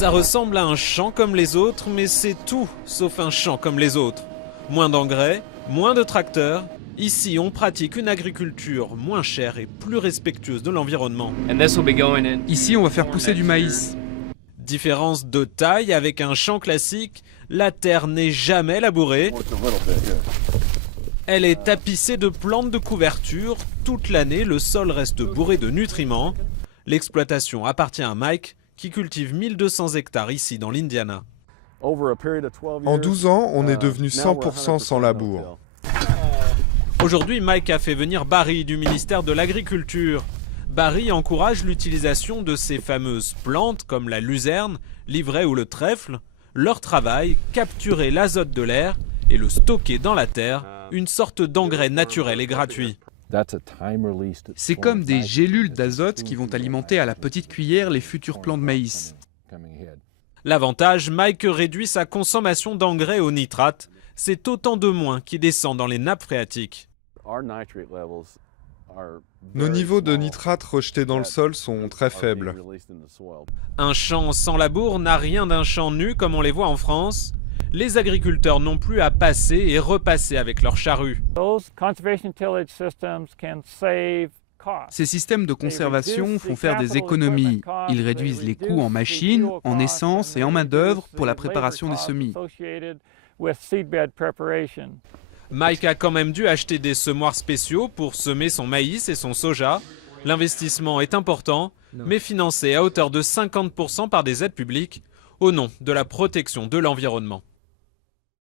Ça ressemble à un champ comme les autres, mais c'est tout sauf un champ comme les autres. Moins d'engrais, moins de tracteurs. Ici, on pratique une agriculture moins chère et plus respectueuse de l'environnement. Ici, on va faire pousser du maïs. Différence de taille avec un champ classique, la terre n'est jamais labourée. Elle est tapissée de plantes de couverture. Toute l'année, le sol reste bourré de nutriments. L'exploitation appartient à Mike, qui cultive 1200 hectares ici dans l'Indiana. En 12 ans, on est devenu 100% sans labour. Aujourd'hui, Mike a fait venir Barry du ministère de l'Agriculture. Barry encourage l'utilisation de ces fameuses plantes comme la luzerne, l'ivraie ou le trèfle. Leur travail, capturer l'azote de l'air et le stocker dans la terre, une sorte d'engrais naturel et gratuit. C'est comme des gélules d'azote qui vont alimenter à la petite cuillère les futurs plants de maïs. L'avantage, Mike réduit sa consommation d'engrais au nitrate. C'est autant de moins qui descend dans les nappes phréatiques. Nos niveaux de nitrate rejetés dans le sol sont très faibles. Un champ sans labour n'a rien d'un champ nu comme on les voit en France. Les agriculteurs n'ont plus à passer et repasser avec leurs charrues. Ces systèmes de conservation font faire des économies. Ils réduisent les coûts en machines, en essence et en main-d'œuvre pour la préparation des semis. Mike a quand même dû acheter des semoirs spéciaux pour semer son maïs et son soja. L'investissement est important, mais financé à hauteur de 50% par des aides publiques, au nom de la protection de l'environnement.